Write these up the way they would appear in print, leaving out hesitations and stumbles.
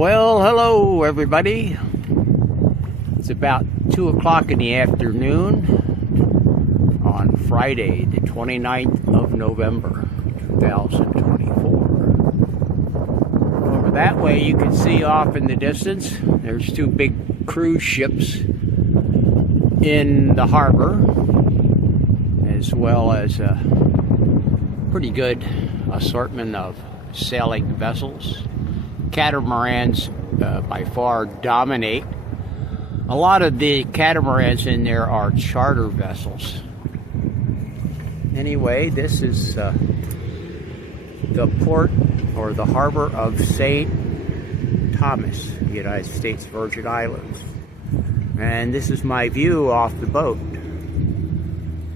Well, hello everybody. It's about 2 o'clock in the afternoon on Friday, the 29th of November, 2024. Over that way you can see off in the distance, there's two big cruise ships in the harbor, as well as a pretty good assortment of sailing vessels. Catamarans by far dominate. A lot of the catamarans in there are charter vessels. Anyway, this is the port or the harbor of St. Thomas, United States Virgin Islands. And this is my view off the boat.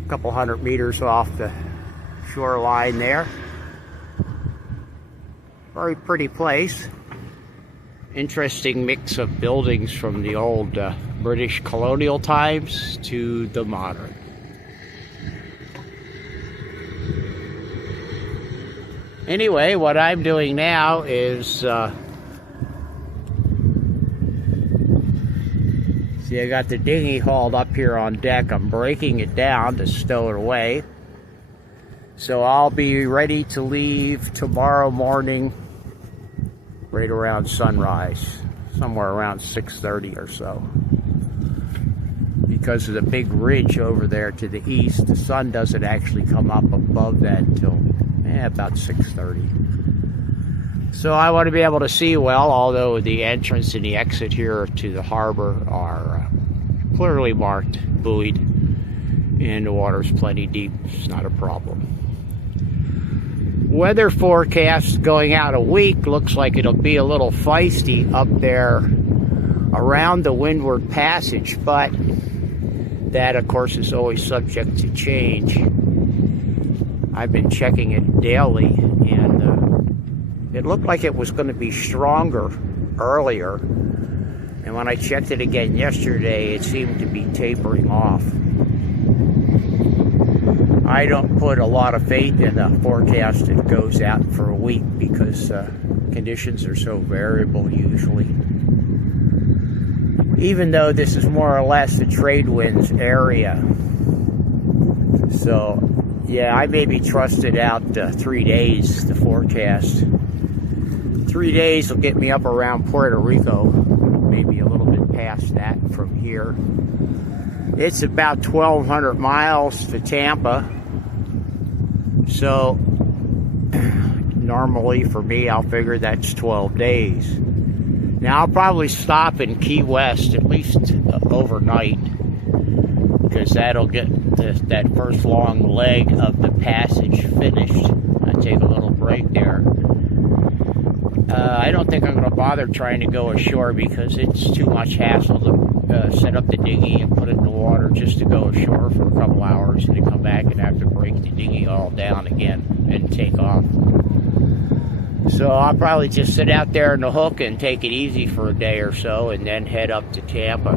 A couple hundred meters off the shoreline there. Very pretty place. Interesting mix of buildings from the old British colonial times to the modern. Anyway, what I'm doing now is see, I got the dinghy hauled up here on deck. I'm breaking it down to stow it away. So I'll be ready to leave tomorrow morning right around sunrise, somewhere around 6:30 or so. Because of the big ridge over there to the east, the sun doesn't actually come up above that until about 6:30. So I want to be able to see well, although the entrance and the exit here to the harbor are clearly marked, buoyed, and the water's plenty deep. It's not a problem. Weather forecast going out a week looks like it'll be a little feisty up there around the Windward Passage, but that of course is always subject to change. I've been checking it daily, and it looked like it was going to be stronger earlier, and when I checked it again yesterday, it seemed to be tapering off. I don't put a lot of faith in a forecast that goes out for a week because conditions are so variable usually. Even though this is more or less the trade winds area. So, yeah, I maybe trusted out 3 days, the forecast. 3 days will get me up around Puerto Rico, maybe a little bit past that from here. It's about 1,200 miles to Tampa. So, normally for me, I'll figure that's 12 days. Now, I'll probably stop in Key West, at least overnight, because that'll get that first long leg of the passage finished. I take a little break there. I don't think I'm going to bother trying to go ashore because it's too much hassle to set up the dinghy and put it in the water just to go ashore for a couple hours and then come back and have to break the dinghy all down again and take off. So I'll probably just sit out there in the hook and take it easy for a day or so and then head up to Tampa.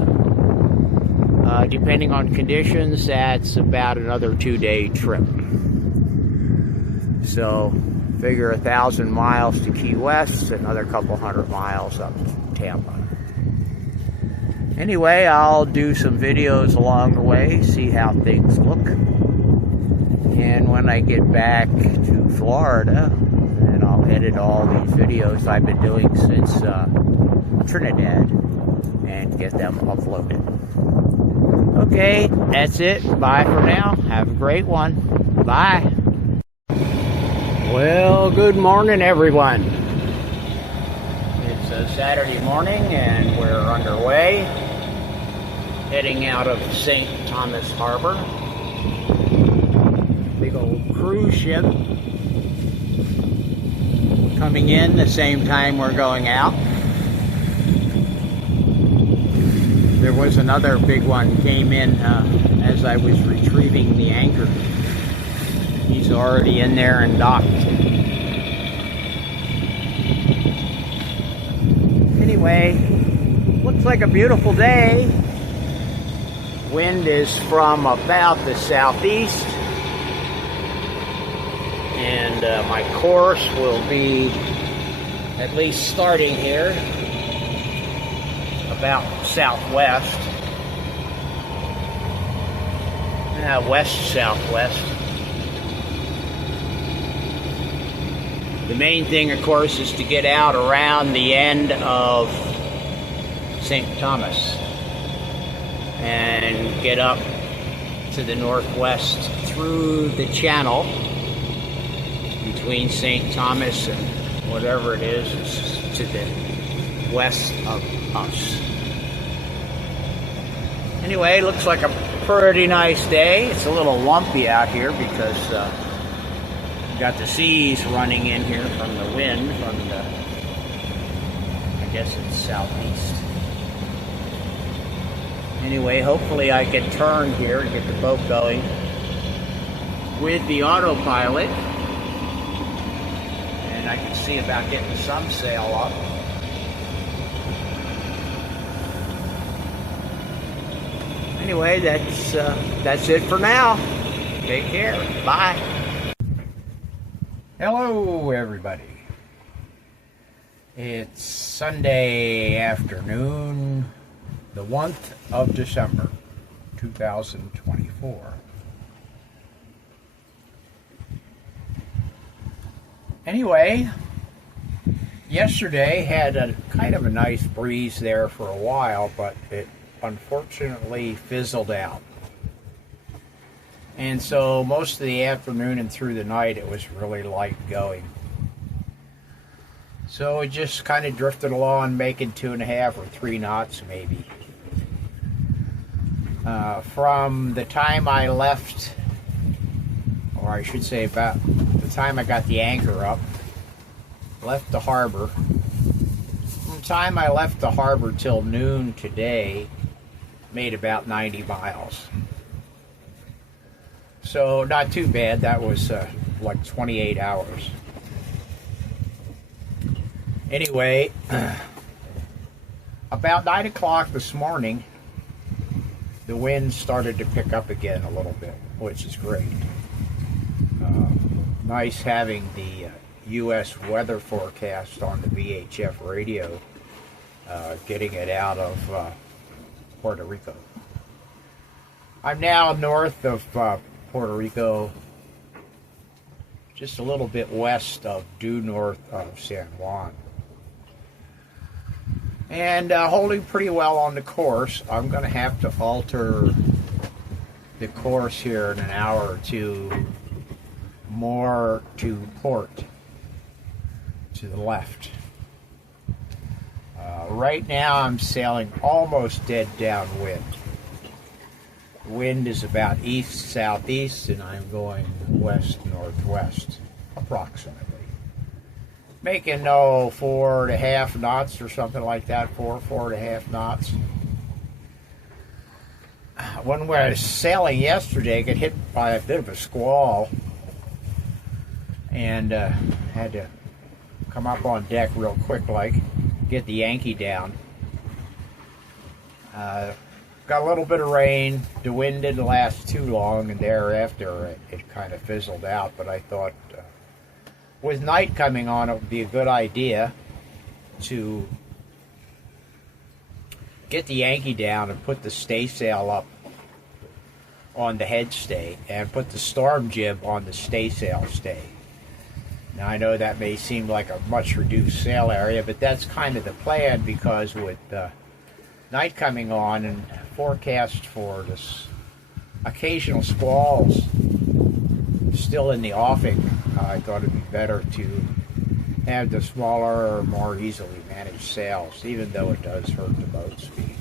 Depending on conditions, that's about another 2-day trip. So figure 1,000 miles to Key West, another couple hundred miles up to Tampa. Anyway, I'll do some videos along the way, see how things look. And when I get back to Florida, then I'll edit all these videos I've been doing since Trinidad and get them uploaded. Okay, that's it. Bye for now. Have a great one. Bye. Well, good morning, everyone. It's a Saturday morning, and we're underway, heading out of St. Thomas Harbor. Big old cruise ship coming in the same time we're going out. There was another big one came in as I was retrieving the anchor. He's already in there and docked. Anyway, looks like a beautiful day. Wind is from about the southeast. And my course will be at least starting here about southwest. West-southwest. The main thing, of course, is to get out around the end of St. Thomas and get up to the northwest through the channel between St. Thomas and whatever it is to the west of us. Anyway, looks like a pretty nice day. It's a little lumpy out here because you got the seas running in here from the wind from the, I guess it's southeast. Anyway, hopefully I can turn here and get the boat going with the autopilot, and I can see about getting some sail up. Anyway, that's it for now. Take care. Bye. Hello, everybody. It's Sunday afternoon, the 1st of December, 2024. Anyway, yesterday had a kind of a nice breeze there for a while, but it unfortunately fizzled out. And so most of the afternoon and through the night it was really light going. So it just kind of drifted along, making 2.5 or 3 knots maybe. From the time I left, or I should say about the time I got the anchor up, left the harbor. From the time I left the harbor till noon today, made about 90 miles. So not too bad. That was like 28 hours. Anyway, about 9 o'clock this morning, the wind started to pick up again a little bit, which is great. Nice having the U.S. weather forecast on the VHF radio, getting it out of Puerto Rico. I'm now north of Puerto Rico, just a little bit west of due north of San Juan. And holding pretty well on the course. I'm going to have to alter the course here in an hour or two more to port, to the left. Right now I'm sailing almost dead downwind. The wind is about east-southeast and I'm going west-northwest, approximately. Making 4.5 knots or something like that, 4.5 knots. When we were sailing yesterday, I got hit by a bit of a squall and had to come up on deck real quick like, get the Yankee down. Got a little bit of rain. The wind didn't last too long, and thereafter it kind of fizzled out. But I thought with night coming on, it would be a good idea to get the Yankee down and put the staysail up on the head stay and put the storm jib on the staysail stay. Now, I know that may seem like a much reduced sail area, but that's kind of the plan, because with night coming on and forecast for this occasional squalls still in the offing, I thought it'd be better to have the smaller or more easily managed sails, even though it does hurt the boat speed.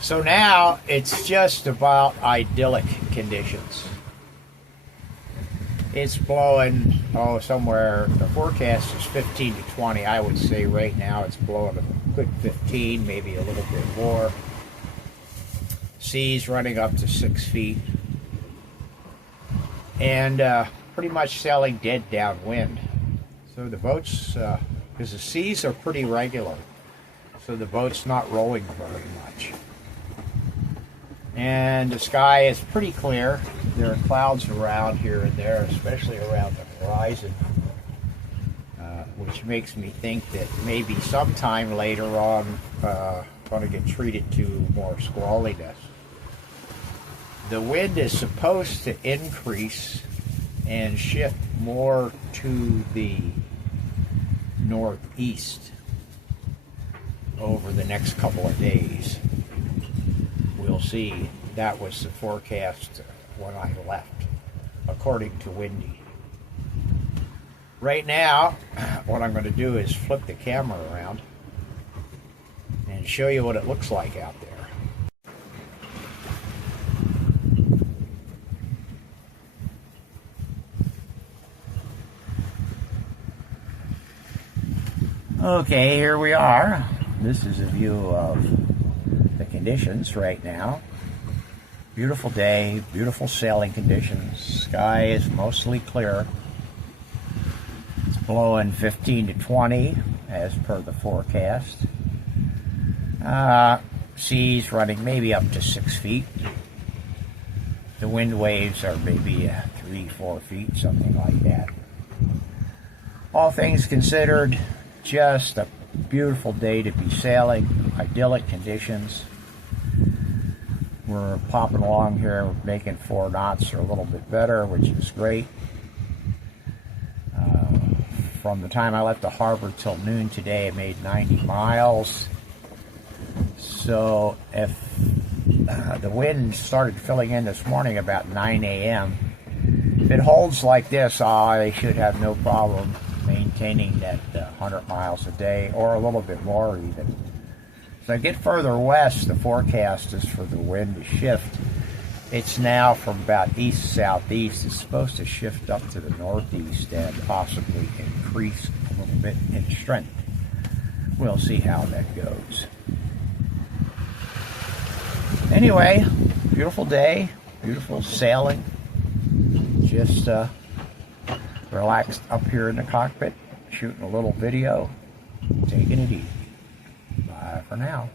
So now it's just about idyllic conditions. It's blowing, somewhere, the forecast is 15 to 20. I would say right now it's blowing a good 15, maybe a little bit more. Seas running up to 6 feet. And pretty much sailing dead downwind. So the boat's, because the seas are pretty regular, so the boat's not rolling very much. And the sky is pretty clear. There are clouds around here and there, especially around the horizon. which makes me think that maybe sometime later on going to get treated to more squalliness. The wind is supposed to increase and shift more to the northeast over the next couple of days. We'll see. That was the forecast when I left, according to Windy. Right now, what I'm going to do is flip the camera around and show you what it looks like out there. Okay, here we are. This is a view of the conditions right now. Beautiful day, beautiful sailing conditions. Sky is mostly clear. It's blowing 15 to 20 as per the forecast. Seas running maybe up to 6 feet. The wind waves are maybe 3-4 feet, something like that. All things considered, just a beautiful day to be sailing, idyllic conditions. We're popping along here, making 4 knots or a little bit better, which is great. From the time I left the harbor till noon today, I made 90 miles. So if the wind started filling in this morning about 9 a.m., if it holds like this, I should have no problem maintaining that 100 miles a day, or a little bit more even. As I get further west, the forecast is for the wind to shift. It's now from about east-southeast. It's supposed to shift up to the northeast and possibly increase a little bit in strength. We'll see how that goes. Anyway, beautiful day, beautiful sailing. Just relaxed up here in the cockpit, shooting a little video, taking it easy. Bye for now.